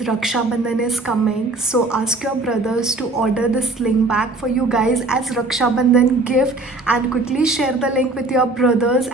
Raksha Bandhan is coming, so ask your brothers to order the sling bag for you guys as Raksha Bandhan gift and quickly share the link with your brothers.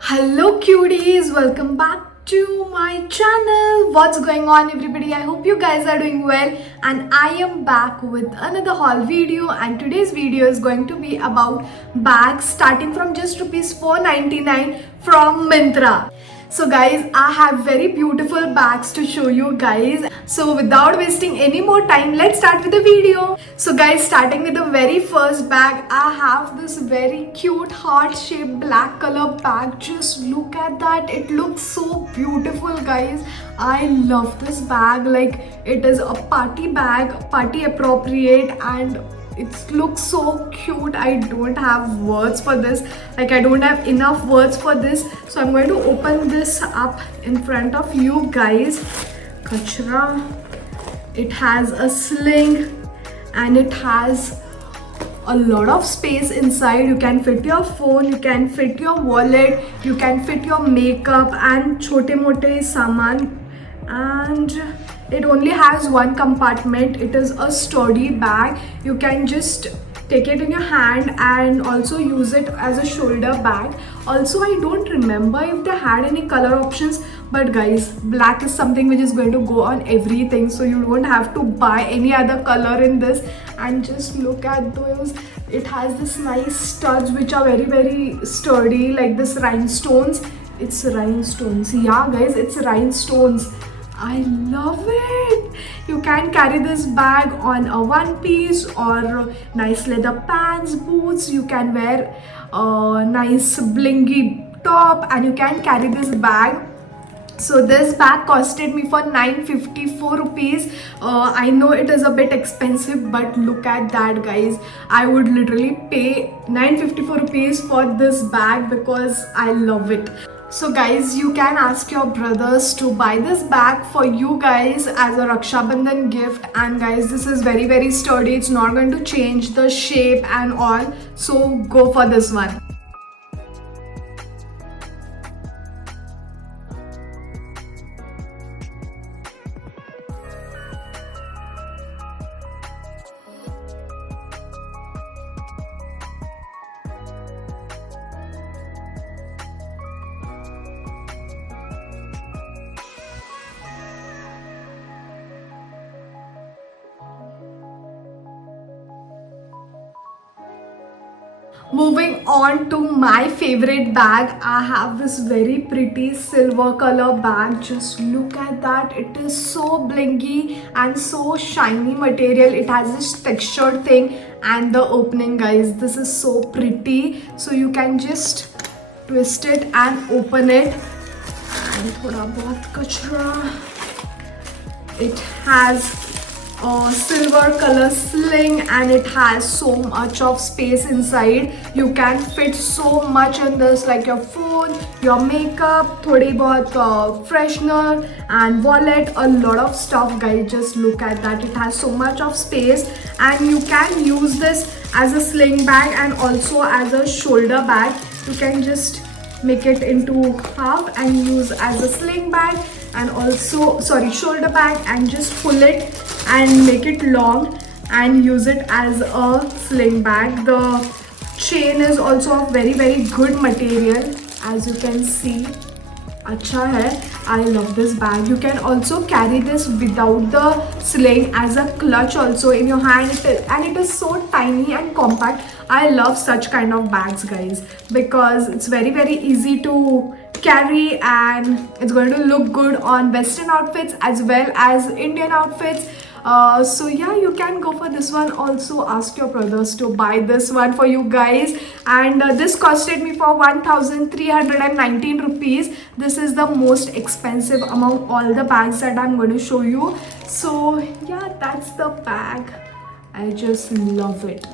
Hello cuties, welcome back to my channel. What's going on everybody? I hope you guys are doing well and I am back with another haul video, and today's video is going to be about bags starting from just rupees 499 from Myntra. So guys, I have very beautiful bags to show you guys. So without wasting any more time, let's start with the video. So guys, starting with the very first bag, I have this very cute heart shaped black color bag. Just look at that. It looks so beautiful guys. I love this bag. Like, it is a party bag, party appropriate, and it looks so cute. I don't have words for this. Like, I don't have enough words for this. So I'm going to open this up in front of you guys. Kachra. It has a sling and it has a lot of space inside. You can fit your phone, you can fit your wallet, you can fit your makeup and chote mote saman. And it only has one compartment. It is a sturdy bag. You can just take it in your hand and also use it as a shoulder bag. Also, I don't remember if they had any color options, but guys, black is something which is going to go on everything, so you don't have to buy any other color in this. And just look at those. It has this nice studs which are very sturdy, like this rhinestones. It's rhinestones, yeah guys, it's rhinestones. I love it. You can carry this bag on a one piece or nice leather pants, boots. You can wear a nice blingy top and you can carry this bag. So this bag costed me for 954 rupees. I know it is a bit expensive, but look at that guys. I would literally pay 954 rupees for this bag because I love it. So guys, you can ask your brothers to buy this bag for you guys as a Raksha Bandhan gift. And guys, this is very sturdy. It's not going to change the shape and all. So go for this one. Moving on to my favorite bag, I have this very pretty silver color bag. Just look at that. It is so blingy and so shiny material. It has this textured thing, and the opening guys, this is so pretty. So you can just twist it and open it. And thoda bahut kachra. It has a silver color sling and it has so much of space inside. You can fit so much in this, like your phone, your makeup, thodi bahut freshener and wallet, a lot of stuff guys. Just look at that. It has so much of space and you can use this as a sling bag and also as a shoulder bag. You can just make it into half and use as a sling bag and also shoulder bag, and just pull it and make it long and use it as a sling bag. The chain is also of very good material, as you can see. Acha hai. I love this bag. You can also carry this without the sling as a clutch also in your hand, and it is so tiny and compact. I love such kind of bags guys because it's very easy to carry and it's going to look good on western outfits as well as Indian outfits. So yeah, you can go for this one. Also ask your brothers to buy this one for you guys. And this costed me for 1319 rupees. This is the most expensive among all the bags that I'm going to show you. So yeah, that's the bag. I just love it.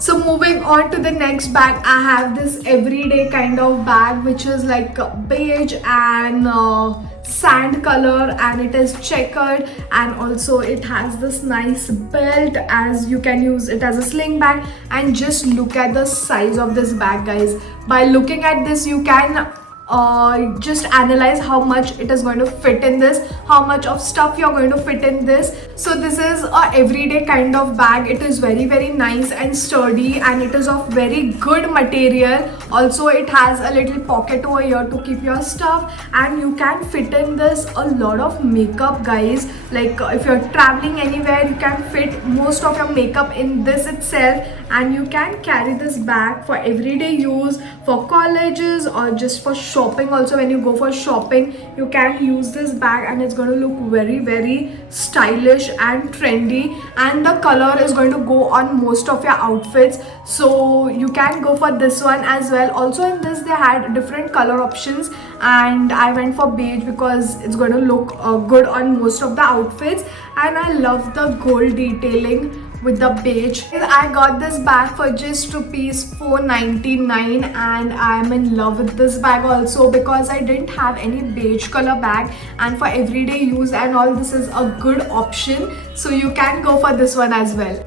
So moving on to the next bag, I have this everyday kind of bag which is like beige and sand color, and it is checkered, and also it has this nice belt as you can use it as a sling bag. And just look at the size of this bag, guys. By looking at this, you can just analyze how much it is going to fit in this, how much of stuff you're going to fit in this. So this is a everyday kind of bag. It is very nice and sturdy, and it is of very good material. Also it has a little pocket over here to keep your stuff, and you can fit in this a lot of makeup, guys. Like if you're traveling anywhere, you can fit most of your makeup in this itself, and you can carry this bag for everyday use, for colleges, or just for shopping. Also when you go for shopping, you can use this bag, and it's going to look very stylish and trendy, and the color is going to go on most of your outfits, so you can go for this one as well. Also in this they had different color options, and I went for beige because it's going to look good on most of the outfits. And I love the gold detailing with the beige. I got this bag for just rupees 499, and I am in love with this bag also because I didn't have any beige color bag, and for everyday use and all, this is a good option, so you can go for this one as well.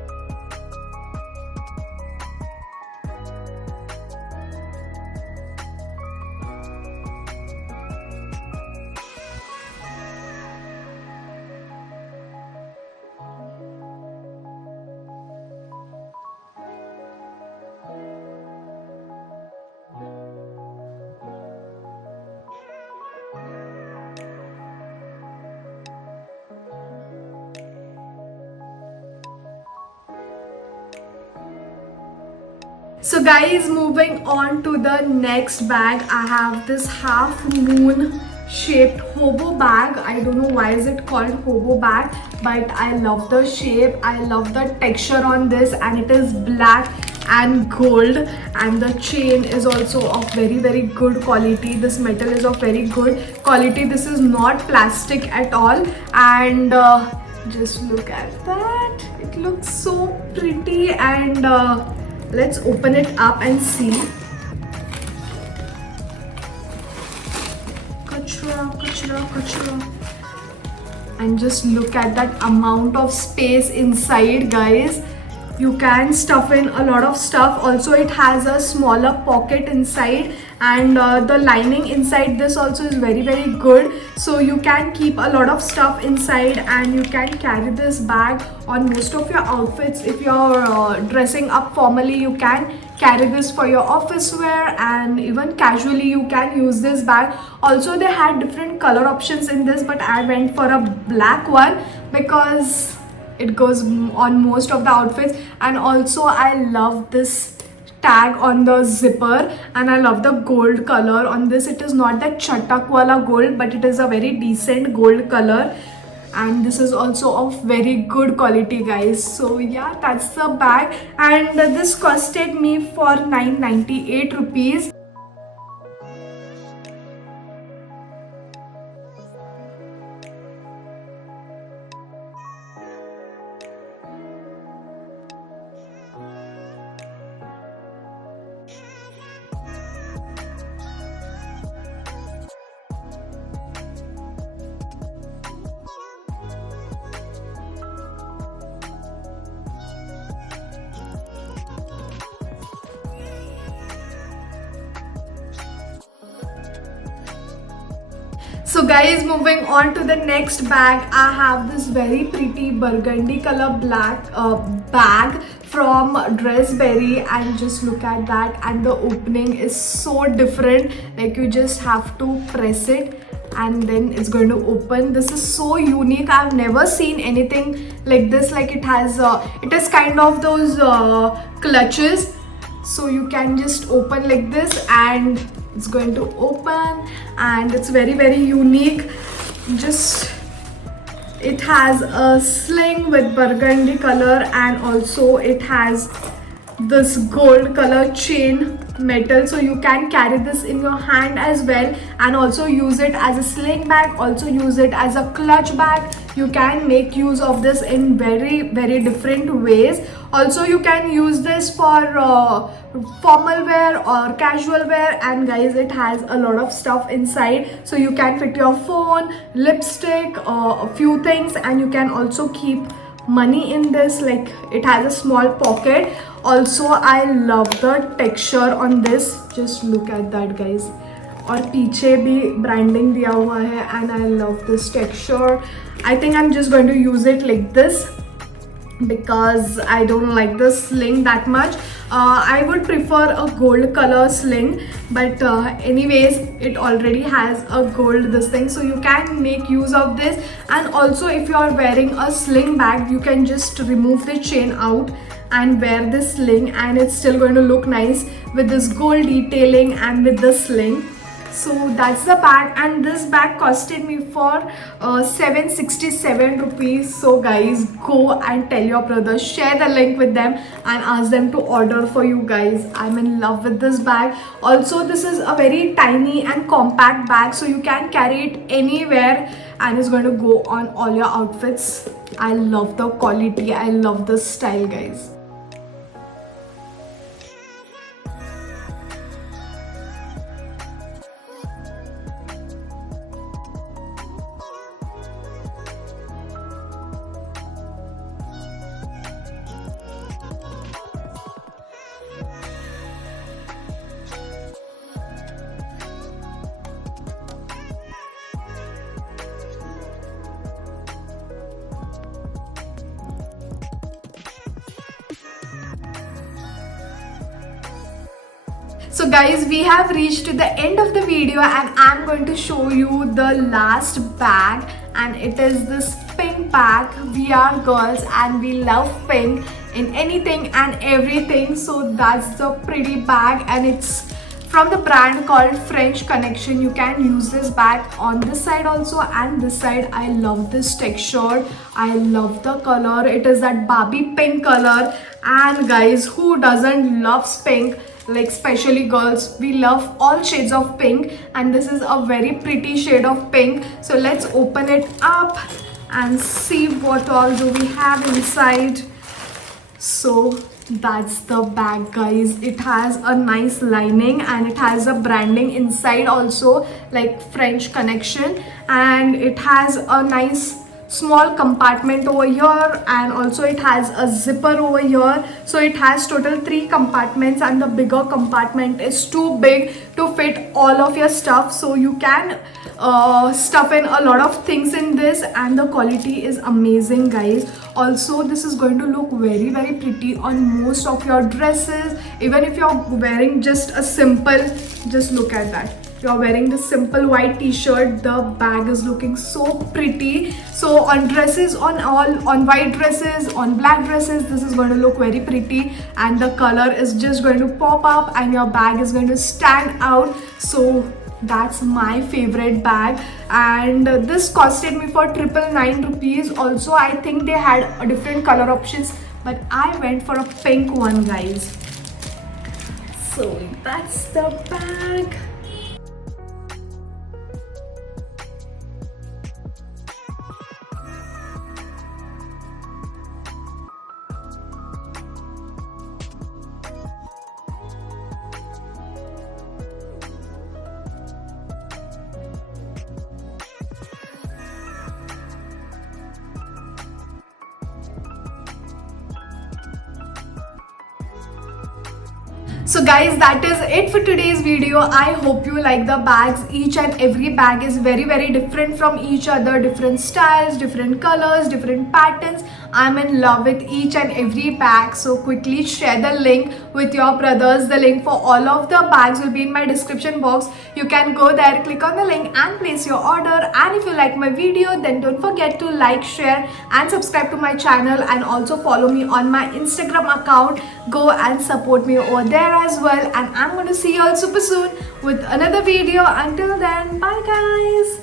So guys, moving on to the next bag, I have this half moon shaped hobo bag. I don't know why is it called hobo bag, but I love the shape, I love the texture on this, and it is black and gold, and the chain is also of very good quality. This metal is of very good quality. This is not plastic at all, and just look at that. It looks so pretty, and let's open it up and see. Kachra. And just look at that amount of space inside, guys. You can stuff in a lot of stuff. Also it has a smaller pocket inside, and the lining inside this also is very good, so you can keep a lot of stuff inside, and you can carry this bag on most of your outfits. If you're dressing up formally, you can carry this for your office wear, and even casually you can use this bag. Also they had different color options in this, but I went for a black one because it goes on most of the outfits. And also I love this tag on the zipper, and I love the gold color on this. It is not that chatak wala gold, but it is a very decent gold color, and this is also of very good quality, guys. So yeah, that's the bag, and this costed me for 998 rupees. So guys, moving on to the next bag, I have this very pretty burgundy color black bag from Dressberry, and just look at that, and the opening is so different. Like you just have to press it and then it's going to open. This is so unique. I've never seen anything like this. Like it has it is kind of those clutches, so you can just open like this and it's going to open, and it's very unique. Just it has a sling with burgundy color, and also it has this gold color chain metal, so you can carry this in your hand as well, and also use it as a sling bag, also use it as a clutch bag. You can make use of this in very different ways. Also you can use this for formal wear or casual wear, and guys, it has a lot of stuff inside, so you can fit your phone, lipstick, a few things, and you can also keep money in this. Like, it has a small pocket. Also I love the texture on this. Just look at that, guys. और पीछे भी branding दिया हुआ है, and I love this texture. I think I'm just going to use it like this because I don't like the sling that much. I would prefer a gold color sling, but anyways, it already has a gold this thing, so you can make use of this. And also, if you are wearing a sling bag, you can just remove the chain out and wear this sling, and it's still going to look nice with this gold detailing and with the sling. So that's the bag, and this bag costed me for 767 rupees. So guys, go and tell your brothers, share the link with them and ask them to order for you guys. I'm in love with this bag. Also, this is a very tiny and compact bag, so you can carry it anywhere and it's going to go on all your outfits. I love the quality, I love the style, guys. So guys, we have reached to the end of the video, and I'm going to show you the last bag, and it is this pink bag. We are girls and we love pink in anything and everything, so that's the pretty bag, and it's from the brand called French Connection. You can use this bag on this side also and this side. I love this texture, I love the color. It is that Barbie pink color, and guys, who doesn't love pink? Like, especially girls, we love all shades of pink, and this is a very pretty shade of pink. So let's open it up and see what all do we have inside. So that's the bag, guys. It has a nice lining and it has a branding inside also, like French Connection, and it has a nice small compartment over here, and also it has a zipper over here. So it has total 3 compartments, and the bigger compartment is too big to fit all of your stuff, so you can stuff in a lot of things in this, and the quality is amazing, guys. Also, this is going to look very pretty on most of your dresses. Even if you're wearing just a simple, just look at that, you're wearing this simple white t-shirt, the bag is looking so pretty. So on dresses, on white dresses, on black dresses, this is going to look very pretty, and the color is just going to pop up and your bag is going to stand out. So that's my favorite bag, and this costed me for 999 rupees. Also, I think they had a different color options, but I went for a pink one, guys. So that's the bag. So guys, that is it for today's video. I hope you like the bags. Each and every bag is very different from each other, different styles, different colors, different patterns. I'm in love with each and every bag. So quickly share the link with your brothers. The link for all of the bags will be in my description box. You can go there, click on the link and place your order. And if you like my video, then don't forget to like, share and subscribe to my channel, and also follow me on my Instagram account. Go and support me over there as well, and I'm going to see you all super soon with another video. Until then, bye guys.